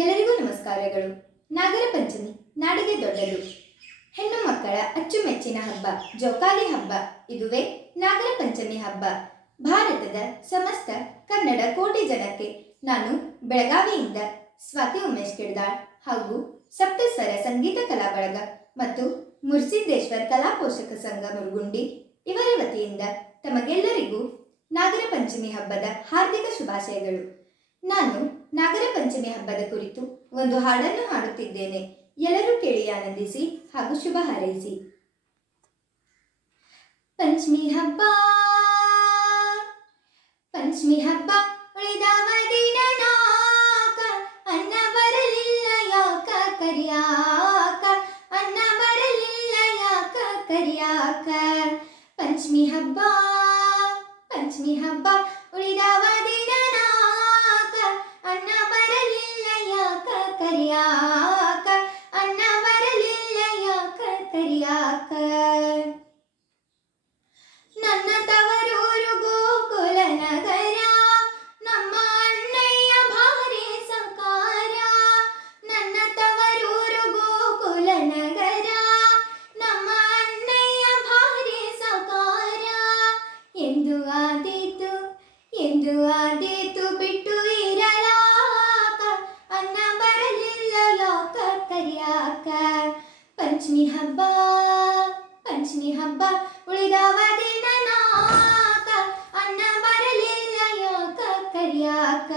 ಎಲ್ಲರಿಗೂ ನಮಸ್ಕಾರಗಳು. ನಾಗರ ಪಂಚಮಿ ನಾಡಿಗೆ ದೊಡ್ಡದು. ಹೆಣ್ಣು ಮಕ್ಕಳ ಅಚ್ಚುಮೆಚ್ಚಿನ ಹಬ್ಬ ಜೋಕಾಲಿ ಹಬ್ಬ. ಇದುವೇ ನಾಗರ ಪಂಚಮಿ ಹಬ್ಬ. ಭಾರತದ ಸಮಸ್ತ ಕನ್ನಡ ಕೋಟಿ ಜನಕ್ಕೆ ನಾನು ಬೆಳಗಾವಿಯಿಂದ ಸ್ವಾತಿ ಉಮೇಶ್ ಕಿಡ್ದಾಳ್ ಹಾಗೂ ಸಪ್ತಸ್ವರ ಸಂಗೀತ ಕಲಾ ಬಳಗ ಮತ್ತು ಮುರ್ಸಿದ್ದೇಶ್ವರ್ ಕಲಾ ಪೋಷಕ ಸಂಘ ಮುರುಗುಂಡಿ ಇವರ ವತಿಯಿಂದ ತಮಗೆಲ್ಲರಿಗೂ ನಾಗರ ಪಂಚಮಿ ಹಬ್ಬದ ಹಾರ್ದಿಕ ಶುಭಾಶಯಗಳು. ನಾನು ನಾಗರ ಪಂಚಮಿ ಹಬ್ಬದ ಕುರಿತು ಒಂದು ಹಾಡನ್ನು ಹಾಡುತ್ತಿದ್ದೇನೆ. ಎಲ್ಲರೂ ಕೇಳಿ ಆನಂದಿಸಿ ಹಾಗೂ ಶುಭ ಹಾರೈಸಿ. ಪಂಚಮಿ ಹಬ್ಬ ಪಂಚಮಿ ಹಬ್ಬ ಉಳಿದವ ದಿನ ನಾಕ, ಅನ್ನ ಬರಲಿಲ್ಲ ಯಾಕ ಕರಿಯಾಕ, ಅನ್ನ ಬರಲಿಲ್ಲ ಯಾಕ ಕರಿಯಾಕ. ಪಂಚಮಿ ಹಬ್ಬ ಪಂಚಮಿ ಹಬ್ಬ ಉಳಿದವ ದಿನ ನಾಕ, ಅನ್ನ ಬರಲಿಲ್ಲ ಯಾಕ ಕರಿಯಾಕ, ಅನ್ನ ಬರಲಿಲ್ಲ ಯಾಕ ಕರಿಯಾಕ. ನನ್ನ ತವರೂರು ಗೋಕುಲ ನಗರ, ನಮ್ಮ ಅಣ್ಣಯ್ಯ ಭಾರಿ ಸಾಕಾರ. ನನ್ನ ತವರೂರು ಗೋಕುಲ ನಗರ, ನಮ್ಮ ಅಣ್ಣಯ್ಯ ಭಾರಿ ಸಾಕಾರ. ಎಂದು ಆದೀತು ಎಂದು ಆದೀತು ಬಿಟ್ಟು ಇರಲಾಕ, ಅನ್ನ ಬರಲಿಲ್ಲ ಯಾಕ ಕರಿಯಾಕ. ಪಂಚಮಿ ಹಬ್ಬ ಪಂಚಮಿ ಹಬ್ಬ ಉಳಿದವ ದಿನ ನಾಕ, ಅನ್ನ ಬರಲಿಲ್ಲ ಯಾಕ ಕರಿಯಾಕ.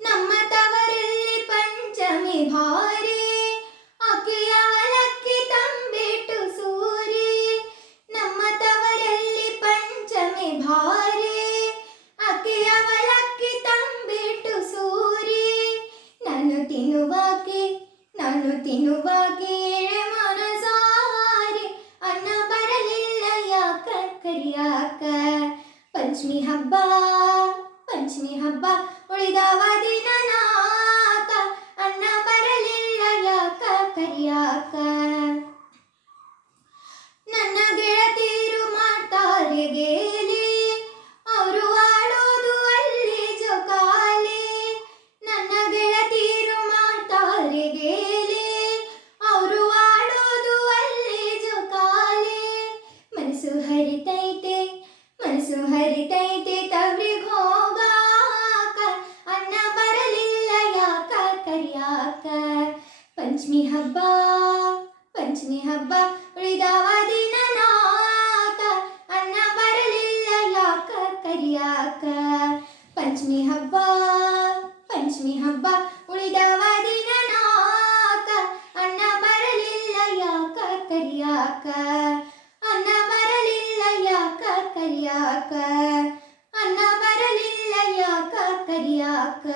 ನಮ್ಮ ತವರಲ್ಲಿ ಪಂಚಮಿ ಭಾರಿ, ಆಕೆಯ ಅವಲಕ್ಕಿ ತಂಬಿಟ್ಟು ಸೂರಿ. ನಮ್ಮ ತವರಲ್ಲಿ ಪಂಚಮಿ ಭಾರಿ, ಆಕೆಯ ಅವಲಕ್ಕಿ ತಂಬಿಟ್ಟು ಸೂರಿ. ನಾನು ತಿನ್ನುವಾಗೆ ಎಳೆ ಮನಸಾರಿ, ಅನ್ನ ಬರಲಿಲ್ಲ ಯಾಕ ಕರಿಯಾಕ. ಪಂಚಮಿ ಹಬ್ಬ ಪಂಚಮಿ ಹಬ್ಬ ಉಳಿದವ ದಿನ ನಾಕ, ಅನ್ನ ಬರಲಿಲ್ಲ ಯಾಕ ಕರಿಯಾಕ. ನನ್ನ ಗೆಳತಿಯರು ಮಾಡ್ತಾರೆ ಗೇಲಿ, ಅವರು ಆಡೋದು ಅಲ್ಲಿ ಜೋಕಾಲಿ. ನನ್ನ ಗೆಳತಿಯರು ಮಾಡ್ತಾರೆ ಗೇಲಿ, ಅವರು ಆಡೋದು ಅಲ್ಲಿ ಜೋಕಾಲಿ. ಮನಸ್ಸು ಹರಿತೈತೆ ತವ್ರಿಗೆ ಹೋಗಾಕ, ಅನ್ನ ಬರಲಿಲ್ಲ ಯಾಕ ಕರಿಯಾಕ. ಪಂಚಮಿ ಹಬ್ಬ ಪಂಚಮಿ ಹಬ್ಬ ಉಳಿದವ ದಿನ ನಾಕ, ಅನ್ನ ಬರಲಿಲ್ಲ ಯಾಕ ಕರಿಯಾಕ. ಪಂಚಮಿ ಹಬ್ಬ ಪಂಚಮಿ ಹಬ್ಬ ಉಳಿದವ ದಿನ ನಾಕ, ಅನ್ನ ಬರಲಿಲ್ಲ ಯಾಕ ಕರಿಯಾಕ. ಅನ್ನ ಬರಲಿಲ್ಲ ಯಾಕ ಕರಿಯಾಕ, ಅನ್ನ ಬರಲಿಲ್ಲ ಯಾಕ ಕರಿಯಾಕ.